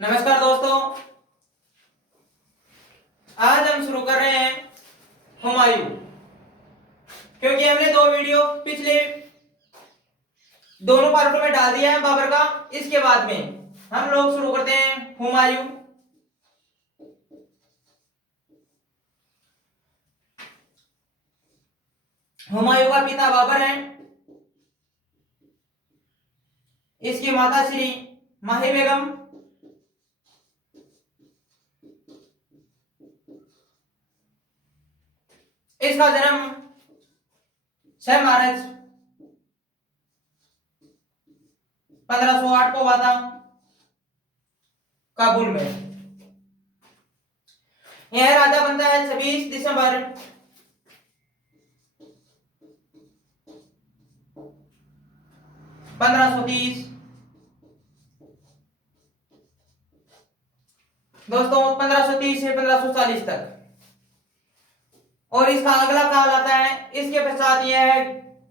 नमस्कार दोस्तों, आज हम शुरू कर रहे हैं हुमायूं। क्योंकि हमने दो वीडियो पिछले दोनों पार्टों में डाल दिया है बाबर का। इसके बाद में हम लोग शुरू करते हैं हुमायूं। हुमायूं का पिता बाबर है, इसकी माता श्री माही बेगम। इसका जन्म 6 मार्च 1508 को हुआ था काबुल में। यह राजा बनता है 26 दिसंबर 1530। दोस्तों 1530 से 1540 तक। और इसका अगला काल आता है, इसके पश्चात यह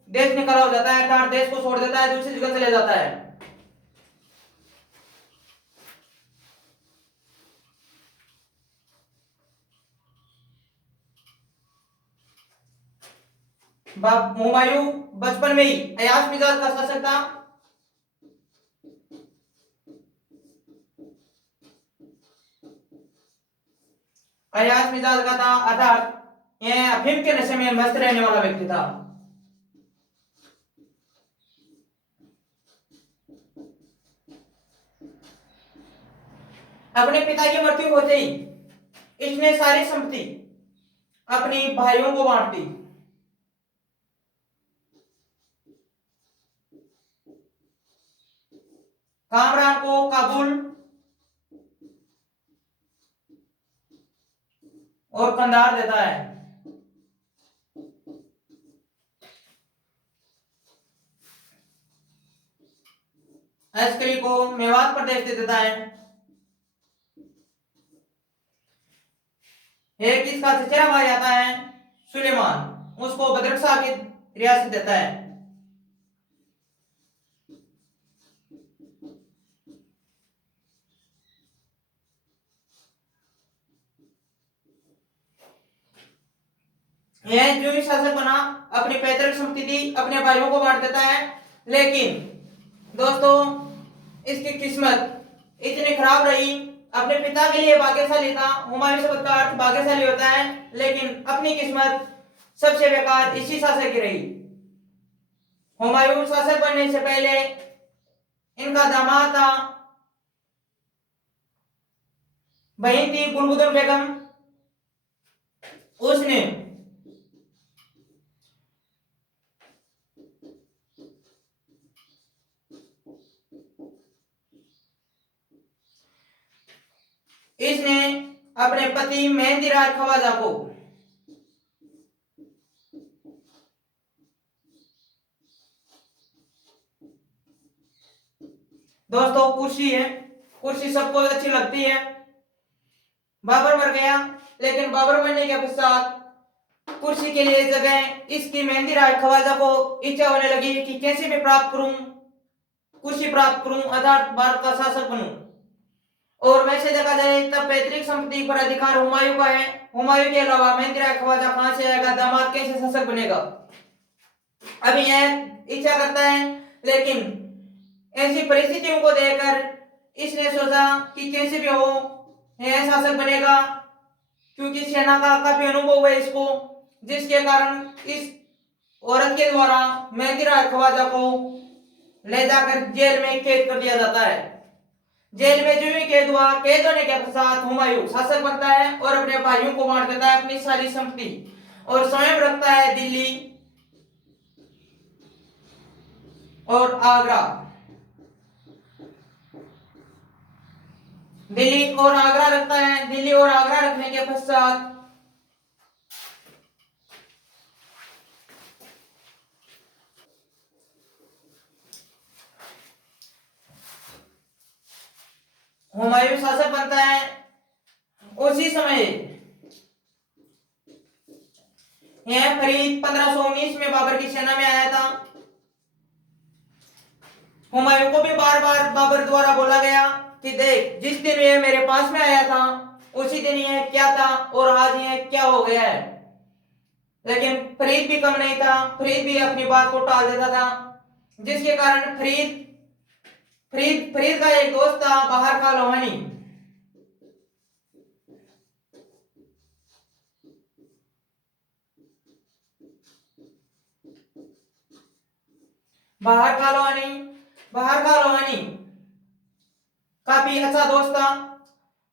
देश निकला हो जाता है, अर्थात देश को छोड़ देता है, दूसरी जगह चले जाता है। हुमायूं बचपन में ही अयाश मिजाज का शासक था। अयाश मिजाज का था अर्थात यह अफीम के नशे में मस्त रहने वाला व्यक्ति था। अपने पिता की मृत्यु होते ही इसने सारी संपत्ति अपनी भाइयों को बांट दी। कामरान को काबुल और कंधार देता है। अस्करी को मेवात प्रदेश दे देता है। एक इसका चचेरा भाई आता है सुलेमान, उसको बदरशाह की रियासत देता है। यह जो भी शासक बना अपनी पैतृक संपत्ति दी, अपने भाइयों को बांट देता है। लेकिन दोस्तों इसकी किस्मत इतनी खराब रही, अपने पिता के लिए भाग्यशाली था। हुमायूं शब्द का अर्थ भाग्यशाली होता है, लेकिन अपनी किस्मत सबसे बेकार इसी शासक की रही। हुमायूं शासक बनने से पहले इनका दामाद था, बहन थी गुलबुदन बेगम। उसने इसने अपने पति मेहंदी राज खवाजा को दोस्तों कुर्सी है, कुर्सी सबको अच्छी लगती है। बाबर मर गया, लेकिन बाबर मरने के पश्चात कुर्सी के लिए जगह इसकी मेहंदी राज खवाजा को इच्छा होने लगी कि कैसे भी प्राप्त करूं, कुर्सी प्राप्त करूं, अर्थात भारत का शासक बनूं। और वैसे देखा जाए तब पैतृक संपत्ति पर अधिकार हुमायूं का है। हुमायूं के अलावा मेहंदी राय खवाजा कहां से आएगा, दामाद कैसे शासक बनेगा। अभी यह इच्छा करता है, लेकिन ऐसी परिस्थितियों को देखकर इसने सोचा कि कैसे भी हो यह शासक बनेगा, क्योंकि सेना का काफी अनुभव है इसको, जिसके कारण इस औरत के द्वारा मेहंदी राय खवाजा को ले जाकर जेल में कैद कर दिया जाता है। जेल में जो भी कैद हुआ, कैद होने के पश्चात हुमायूं शासक बनता है और अपने भाइयों को बांट देता है अपनी सारी संपत्ति, और स्वयं रखता है दिल्ली और आगरा। दिल्ली और आगरा रखता है। दिल्ली और आगरा रखने के पश्चात हुमायूं शासक बनता है। उसी समय यह फरीद 1519 में बाबर की सेना में आया था। हुमायूं को भी बार बार बाबर द्वारा बोला गया कि देख, जिस दिन ये मेरे पास में आया था उसी दिन ये क्या था और आज ये क्या हो गया है। लेकिन फरीद भी कम नहीं था, फरीद भी अपनी बात को टाल देता था, जिसके कारण फरीद फरीद फरीद का एक दोस्त था बाहर का लोहानी। बाहर का लोहानी बाहर का लोहानी काफी अच्छा दोस्त था।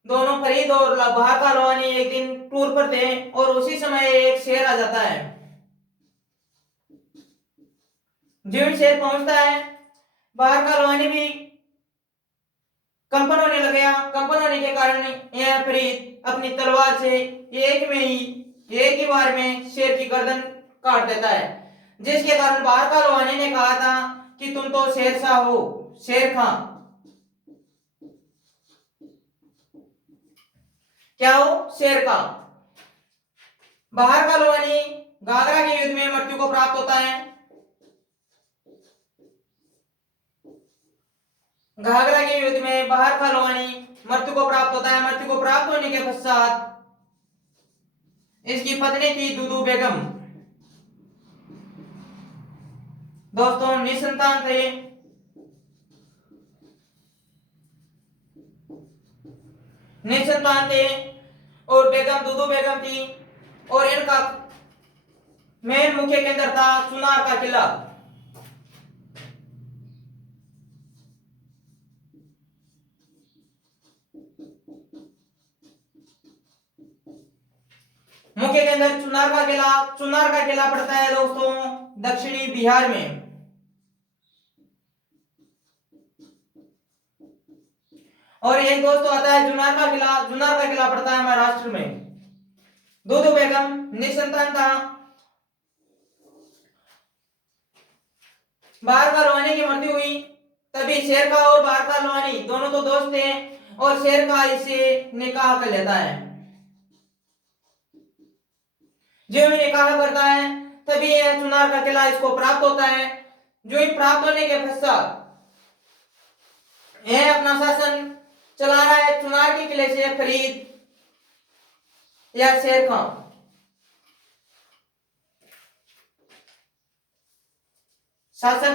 दोनों फरीद और बाहर का लोहानी एक दिन टूर पर थे और उसी समय एक शेर आ जाता है। जो ही शेर पहुंचता है, बाहर का लोहानी भी कंपन होने लग गया। कंपन होने के कारण यह फरीद अपनी तलवार से एक ही बार में शेर की गर्दन काट देता है, जिसके कारण बाहर का लोहानी ने कहा था कि तुम तो शेरशाह हो, शेर खां। क्या हो? शेर खां। बाहर का लोहानी घाघरा के युद्ध में मृत्यु को प्राप्त होता है। घाघरा के युद्ध में बाहर का लोहानी मृत्यु को प्राप्त होता है। मृत्यु को प्राप्त होने के पश्चात इसकी पत्नी थी दुदू बेगम। दोस्तों, निसंतान थे। निसंतान थे और बेगम दुदू बेगम थी और इनका मेन मुख्य केंद्र था चुनार का किला। मुख्य केंद्र चुनार का किला पड़ता है दोस्तों दक्षिणी बिहार में। और एक दोस्तों आता है जुनार का किला पड़ता है महाराष्ट्र में। दुदू बेगम निसंतान था। बाहर का लोहानी की मृत्यु हुई, तभी शेर का और बाहर का लोहानी दोनों तो दोस्त थे और शेर का इससे निकाह कर लेता है। जो भी निकाह करता है तभी यह चुनार का किला इसको प्राप्त होता है। जो ही प्राप्त होने के पश्चात यह अपना शासन चला रहा है चुनार के किले से फरीद या शेर खां। शासक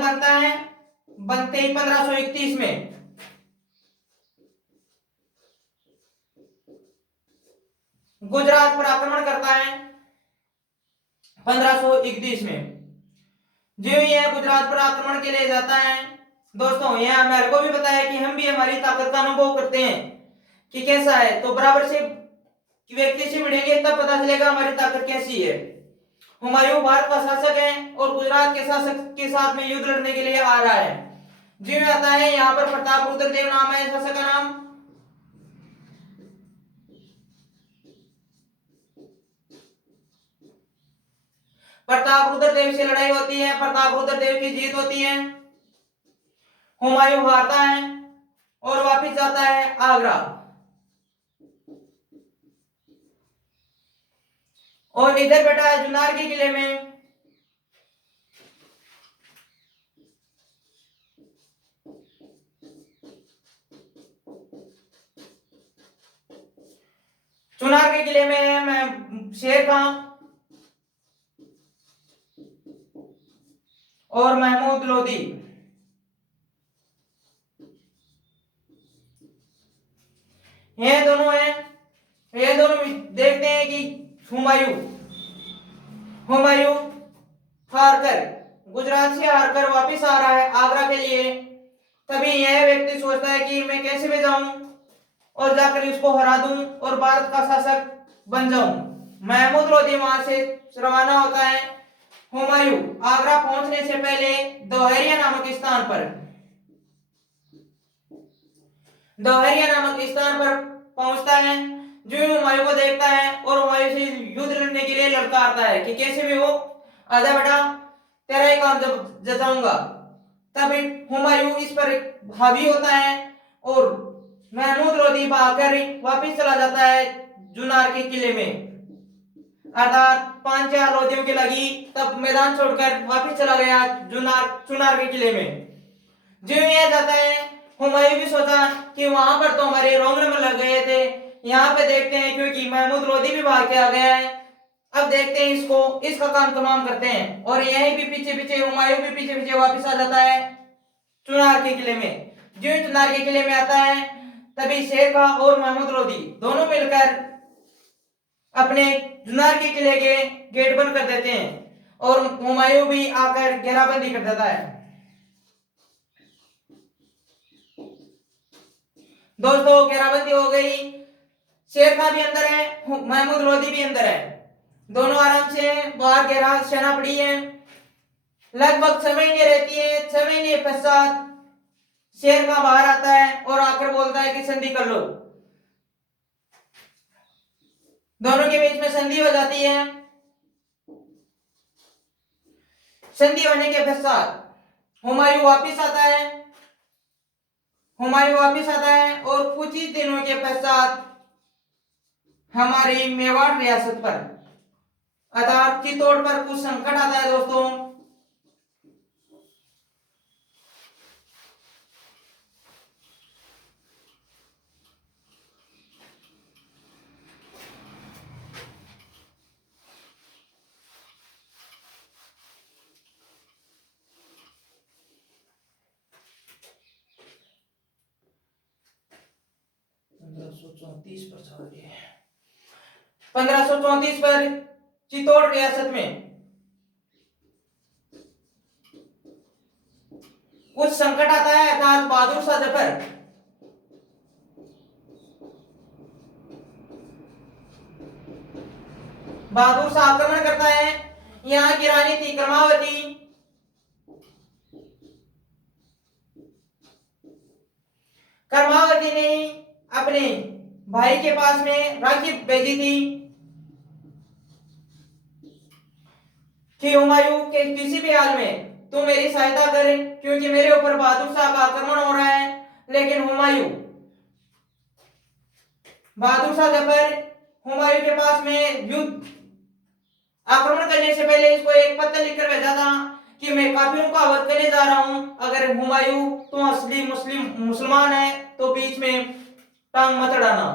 बनते ही 1531 में। गुजरात पर आक्रमण करता है 1531 में। जो यह गुजरात पर आक्रमण के लिए जाता है दोस्तों, यह हमारे को भी पता है कि हम भी हमारी ताकत का अनुभव करते हैं कि कैसा है, तो बराबर से व्यक्ति से मिलेंगे तब पता चलेगा हमारी ताकत कैसी है। हुमायूं भारत का शासक है और गुजरात के शासक के साथ में युद्ध लड़ने के लिए आ रहा है। जो आता है यहाँ पर प्रताप रुद्र देव नाम है शासक का नाम। प्रताप रुद्र देव से लड़ाई होती है, प्रताप रुद्र देव की जीत होती है। हुमायूं हारता है और वापस जाता है आगरा। और इधर बैठा है जुनार के किले में। चुनार के किले में मैं शेर खां और महमूद लोधी। ये दोनों देखते हैं कि हुमायूं हुमायूं हारकर गुजरात से हारकर वापस आ रहा है आगरा के लिए। तभी यह व्यक्ति सोचता है कि मैं कैसे भी जाऊं और जाकर इसको हरा दूं और भारत का शासक बन जाऊं। महमूद लोधी वहां से रवाना होता है। हुमायूं आगरा पहुंचने से पहले दोहरिया नामक स्थान पर पहुंचता है। जो हुमायूं को देखता है और हुमायूं से युद्ध लड़ने के लिए ललकारता है कि कैसे भी हो आजा बेटा, तेरा ही काम जताऊंगा। तभी हुमायूं इस पर हावी होता है और महमूद लोधी भागकर वापिस चला जाता है जुनार के किले में। अर्थात 5-4 लोधियों की लगी तब मैदान छोड़कर वापिस चला गया चुनार के किले में। जो यह जाता है हुमायूं भी सोचा कि वहां पर तो हमारे रोम नंबर लग गए थे, यहाँ पे देखते हैं क्योंकि महमूद लोधी भी भाग के आ गया है, अब देखते हैं इसका काम तमाम करते हैं। और यही भी पीछे पीछे हुमायूं भी पीछे पीछे वापस आ जाता है चुनार के किले में। जो चुनार के किले में आता है तभी शेर खां और महमूद लोधी दोनों मिलकर अपने चुनार के किले के गेट बंद कर देते हैं और हुमायूं भी आकर घेराबंदी कर देता है। दोस्तों घेराबंदी हो गई, शेर खां भी अंदर है, महमूद लोधी भी अंदर है, दोनों आराम से बाहर घेरा सेना पड़ी है। लगभग 6 महीने रहती है। 6 महीने पश्चात शेर खां बाहर आता है और आकर बोलता है कि संधि कर लो। दोनों के बीच में संधि हो जाती है। संधि होने के पश्चात हुमायूं वापिस आता है। हुमायूं वापिस आता है और कुछ ही दिनों के पश्चात हमारी मेवाड़ रियासत पर अर्थात चित्तौड़ पर कुछ संकट आता है दोस्तों। पर 1534 पर चित्तौड़ रियासत में कुछ संकट आता है अर्थात बहादुर शाह जफर आक्रमण करता है। यहाँ की रानी थी कर्मावती। कर्मावती ने अपने भाई के पास में राखी भेजी थी कि हुमायूं के किसी भी हाल में तू मेरी सहायता करे क्योंकि मेरे ऊपर बहादुर शाह का आक्रमण हो रहा है। लेकिन बहादुर शाह जफर हुमायूं के पास में युद्ध आक्रमण करने से पहले इसको एक पत्र लिखकर भेजा था कि मैं काफिरों का वध करने जा रहा हूं, अगर हुमायूं तो असली मुसलमान है तो बीच में टांग मत अड़ाना।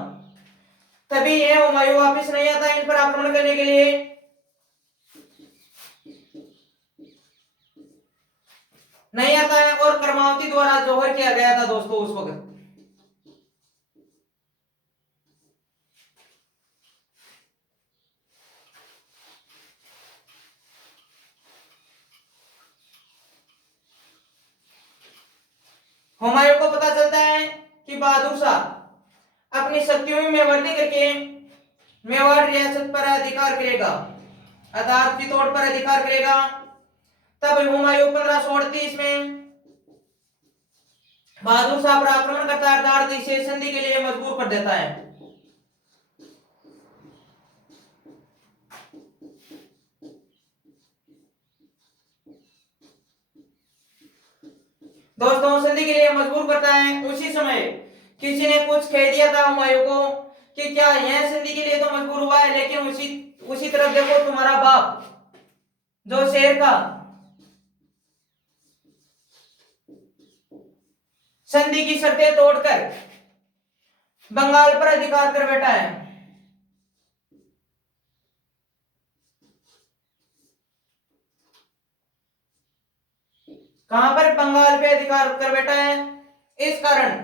तभी यह हुमायूं वापस नहीं आता इन पर आक्रमण करने के लिए। नहीं आता है और कर्मावती द्वारा जोहर किया गया था दोस्तों उस वक्त। हुमायूं को पता चलता है कि बहादुर शाह अपनी शक्तियों में वृद्धि करके मेवाड़ रियासत पर अधिकार करेगा अर्थात चित्तौड़ पर अधिकार करेगा। तब हुमायूं 1538 में बहादुर शाह पर आक्रमण करता है अर्थात इसे संधि के लिए मजबूर कर देता है। दोस्तों संधि के लिए मजबूर करता है। उसी समय किसी ने कुछ कह दिया था हुमायूं को कि क्या यह संधि के लिए तो मजबूर हुआ है, लेकिन उसी तरफ देखो तुम्हारा बाप जो शेर का संधि की शर्तें तोड़कर बंगाल पर अधिकार कर बैठा है। कहां पर? बंगाल पे अधिकार कर बैठा है। इस कारण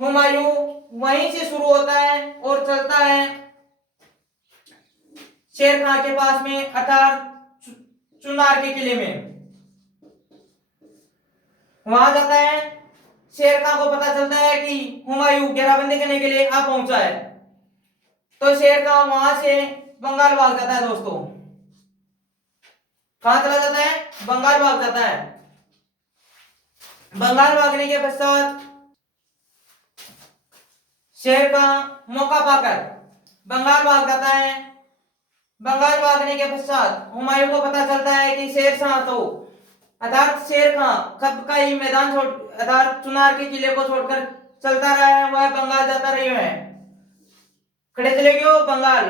हुमायूं वहीं से शुरू होता है और चलता है शेर खां के पास में अर्थात चुनार के किले में। वहां जाता है। शेर खां को पता चलता है कि हुमायूं घेराबंदी करने के लिए आ पहुंचा है, तो शेर खां वहां से बंगाल भाग जाता है दोस्तों। कहां चला जाता है? बंगाल भाग जाता है। बंगाल भागने के पश्चात शेर खां मौका पाकर बंगाल भाग जाता है। बंगाल भागने के पश्चात हुमायूं को पता चलता है कि शेर शाह तो अर्थात शेर खां कब का ही मैदान छोड़ अर्थात चुनार के किले को छोड़कर चलता रहा है, वह बंगाल जाता रही है। खड़े चले गए बंगाल,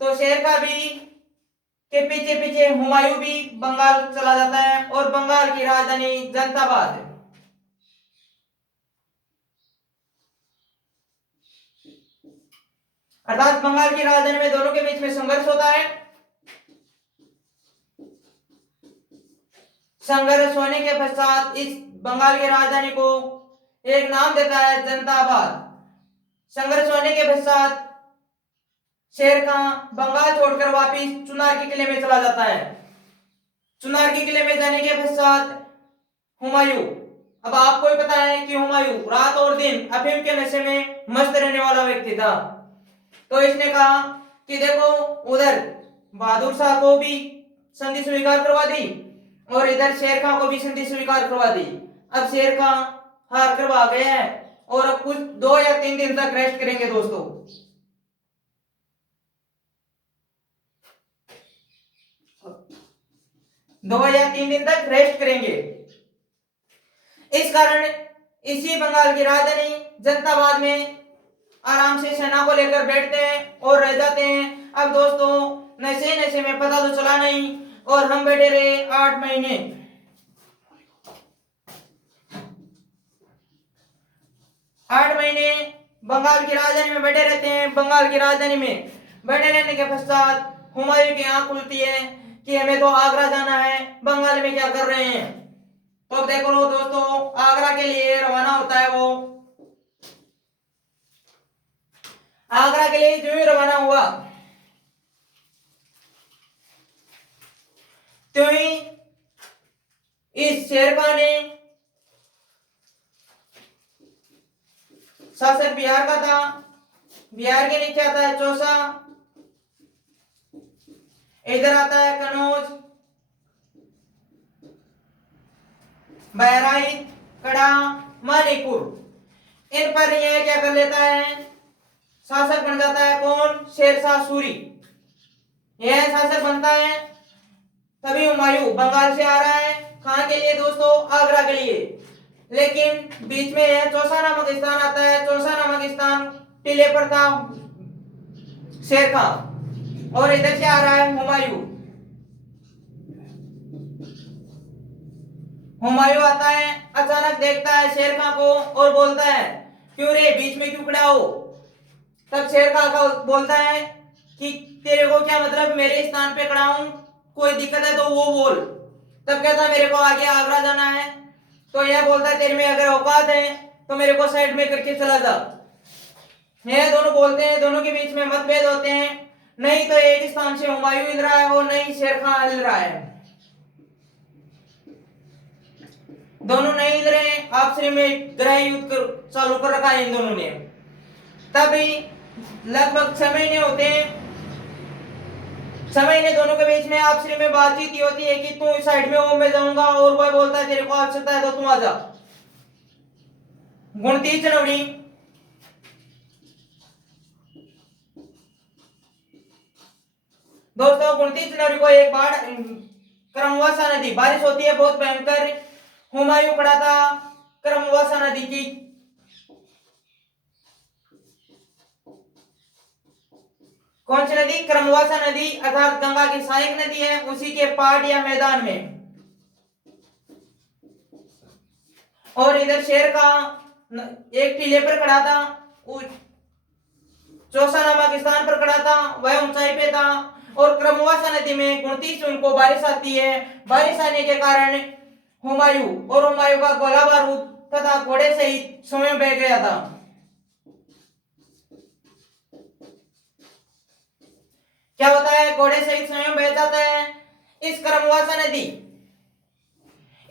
तो शेर खां भी के पीछे पीछे हुमायूं भी बंगाल चला जाता है और बंगाल की राजधानी जनताबाद अर्थात बंगाल की राजधानी में दोनों के बीच में संघर्ष होता है। संघर्ष होने के पश्चात इस बंगाल की राजधानी को एक नाम देता है जनताबाद। संघर्ष होने के पश्चात शेर खां बंगाल छोड़कर वापिस चुनार के किले में चला जाता है। चुनार के किले में जाने के पश्चात हुमायूं, अब आपको ही पता है कि हुमायूं रात और दिन अफीम के नशे में मस्त रहने वाला व्यक्ति था। तो इसने कहा कि देखो, उधर बहादुर शाह को भी संधि स्वीकार करवा दी और इधर शेर खां को भी संधि स्वीकार करवा दी। अब शेर खां हार कर भाग गया है और अब कुछ 2 या 3 दिन तक रेस्ट करेंगे दोस्तों। 2 या 3 दिन तक रेस्ट करेंगे। इस कारण इसी बंगाल की राजधानी जनताबाद में आराम से सेना को लेकर बैठते हैं और रह जाते हैं। अब दोस्तों नशे नशे में पता तो चला नहीं और हम बैठे रहे 8 महीने। 8 महीने बंगाल की राजधानी में बैठे रहते हैं। बंगाल की राजधानी में बैठे रहने के पश्चात हुमायूं की आंख खुलती है कि हमें तो आगरा जाना है, बंगाल में क्या कर रहे हैं। तो अब देखो दोस्तों, आगरा के लिए रवाना होता है वो। आगरा के लिए जो ही रवाना हुआ त्यों ही इस शेर खां ने, शासक बिहार का था, बिहार के नीचे आता है चौसा, इधर आता है कन्नौज, बहराइच, कड़ा, मणिपुर। इन पर यह क्या कर लेता है, शासक बन जाता है। कौन? शेरशाह सूरी। यह शासक बनता है। तभी हुमायूं बंगाल से आ रहा है कहां के लिए दोस्तों? आगरा के लिए। लेकिन बीच में यह चौसा नामक स्थान आता है। चौसा नामक स्थान टीले पर था शेर खां और इधर से आ रहा है हुमायूं। हुमायूं आता है, अचानक देखता है शेर खां को और बोलता है, क्यों रे, बीच में क्यों खड़ा हो? तब शेर खां बोलता है कि तेरे को क्या मतलब, मेरे स्थान पे खड़ा हूं, कोई दिक्कत है तो वो बोल। तब कहता मेरे को आगे आगरा जाना है। तो यह बोलता है तेरे में अगर औकात है तो मेरे को साइड में करके चला जा। यह दोनों बोलते हैं, दोनों के बीच में मतभेद होते हैं। नहीं तो एक स्थान से हुमायूं हिल रहा है और नहीं शेर खां हिल रहा है। दोनों नहीं हिल रहे, आपस में गृह युद्ध चालू कर रखा है इन दोनों ने। तभी लगभग 6 महीने होते हैं। 6 महीने दोनों के बीच में आपस में बातचीत होती है कि तू इस साइड में हो, मैं जाऊंगा, और वह बोलता है तेरे को आवश्यकता है तो तू आ जा। 29 जनवरी दोस्तों, 29 जनवरी को एक बाढ़, क्रमवासा नदी, बारिश होती है बहुत भयंकर। हुमायूं खड़ा था क्रमवासा नदी की कौन सी नदी? क्रमवासा नदी, अर्थात गंगा की सहायक नदी है, उसी के पाट या मैदान में। और इधर शेर का एक टीले पर खड़ा था, चौसा नामक स्थान पर खड़ा था, वह ऊंचाई पे था। और क्रमवासा नदी में 29 जून को बारिश आती है। बारिश आने के कारण हुमायूं और हुमायूं का गोला बारूद तथा घोड़े सहित स्वयं बह गया था। क्या होता है? घोड़े सहित स्वयं बह जाता है इस क्रमवासा नदी।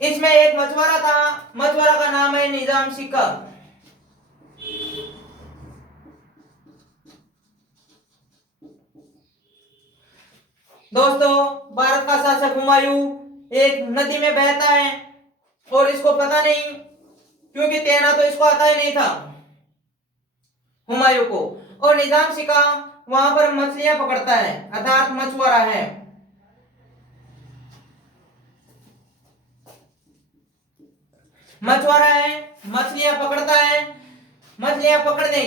इसमें एक मछुआरा था, मछुआरा का नाम है निजाम सिक्का। दोस्तों, भारत का शासक हुमायूं एक नदी में बहता है और इसको पता नहीं, क्योंकि तैरना तो इसको आता ही नहीं था हुमायूं को। और निजाम सिक्का वहां पर मछलियां पकड़ता है, अर्थात मछुआरा है। मछुआरा है, मछलियां पकड़ता है। मछलियां पकड़ने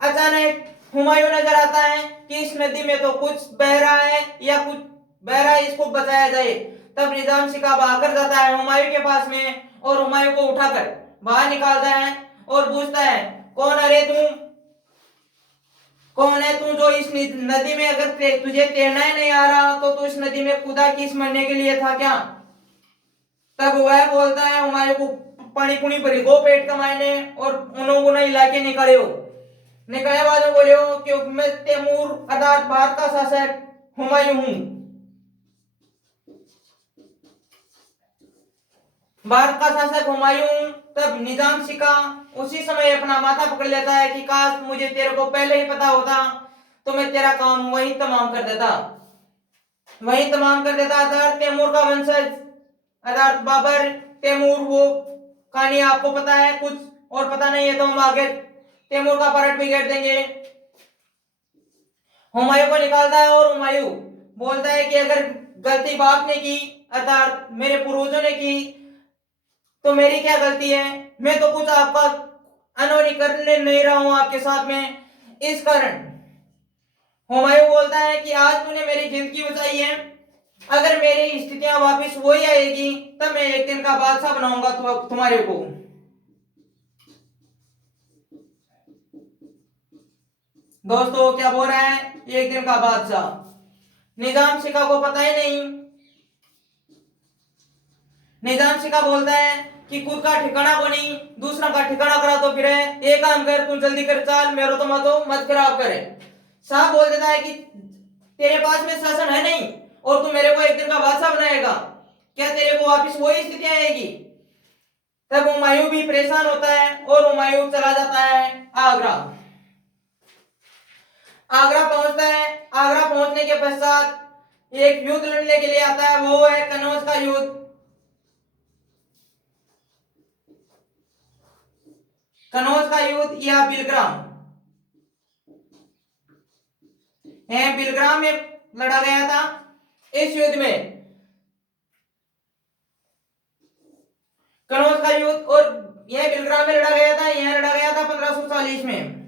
अचानक हुमायूं नजर आता है कि इस नदी में तो कुछ बह रहा है या कुछ बह रहा है, इसको बचाया जाए। तब निजाम सिक्का भागकर जाता है हुमायूं के पास में और हुमायूं को उठाकर बाहर निकालता है और पूछता है, कौन अरे तुम? कौन है तू जो इस नदी में अगर तुझे तैरना ही नहीं आ रहा तो तू इस नदी में कूदा किस मरने के लिए था क्या? तब वह बोलता है हुमायूं को पानी पुनी भरी गो पेट कमाने और उन्होंने इलाके निकले हो निकले बाद में बोले हो कि मैं तैमूर अर्थात भारत का शासक हुमायूं हूं। भारत का शासक हुमायूं तब निजाम सिखा उसी समय अपना माथा पकड़ लेता है कि काश मुझे तेरे को पहले ही पता होता तो मैं तेरा काम वही तमाम कर देता अर्थात तैमूर का वंशज अर्थात बाबर तैमूर वो कहानी आपको पता है कुछ और पता नहीं है तो हम आगे तैमूर का पलट भी घेर देंगे। हुमायूं को निकालता है और हुमायूं बोलता है कि अगर गलती बाप ने की अर्थात मेरे पूर्वजों ने की तो मेरी क्या गलती है? मैं तो कुछ आपका अनहोनी करने नहीं रहा हूं आपके साथ में। इस कारण हुमायूं बोलता है कि आज तूने मेरी जिंदगी बचाई है अगर मेरी स्थितियां वापस वही आएगी तब मैं एक दिन का बादशाह बनाऊंगा तुम्हारे को। दोस्तों क्या बोल रहा है एक दिन का बादशाह? निजाम शिका को पता ही नहीं। निजाम शिका बोलता है कि खुद का ठिकाना को नहीं दूसरा का ठिकाना करा तो फिर एक काम कर तू जल्दी कर चाल मेरो तो मत खराब करे। साहब बोल देता है कि तेरे पास में शासन है नहीं और तू मेरे को एक दिन का बादशाह बनाएगा क्या तेरे को वापस वही स्थिति आएगी? तब हुमायूं भी परेशान होता है और हुमायूं चला जाता है आगरा। आगरा पहुंचता है। आगरा पहुंचने के पश्चात एक युद्ध लड़ने के लिए आता है वो है कनौज का युद्ध। कनौज का युद्ध या बिलग्राम है बिलग्राम में लड़ा गया था। इस युद्ध में कनौज का युद्ध और यह बिलग्राम में लड़ा गया था। यह लड़ा गया था 1540 में।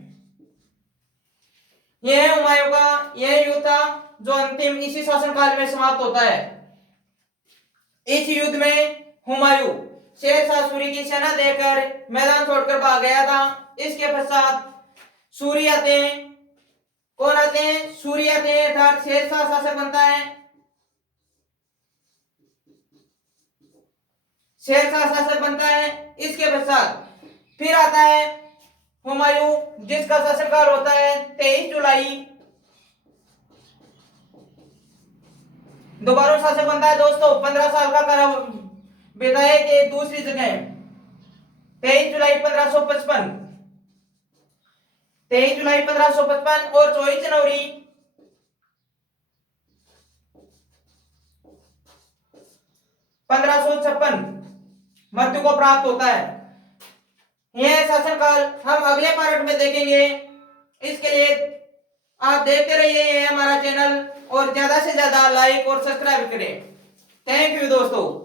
यह हुमायूं का यह युद्ध था जो अंतिम इसी शासनकाल में समाप्त होता है। इस युद्ध में हुमायूं शेरशाह सूरी की सेना देकर मैदान छोड़कर भाग गया था। इसके पश्चात सूरी आते हैं। कौन आते हैं? सूरी आते हैं अर्थात शेरशाह शासक बनता है। शेरशाह शासक बनता है। इसके पश्चात फिर आता है हुमायूं जिसका शासनकाल होता है 23 जुलाई। दोबारा शासक बनता है दोस्तों 15 साल का कारा बिता है कि दूसरी जगह 23 जुलाई 1555 23 जुलाई 1555 और 24 जनवरी 1556 मृत्यु को प्राप्त होता है। यह शासनकाल हम अगले पार्ट में देखेंगे। इसके लिए आप देखते रहिए हमारा चैनल और ज्यादा से ज्यादा लाइक और सब्सक्राइब करें। थैंक यू दोस्तों।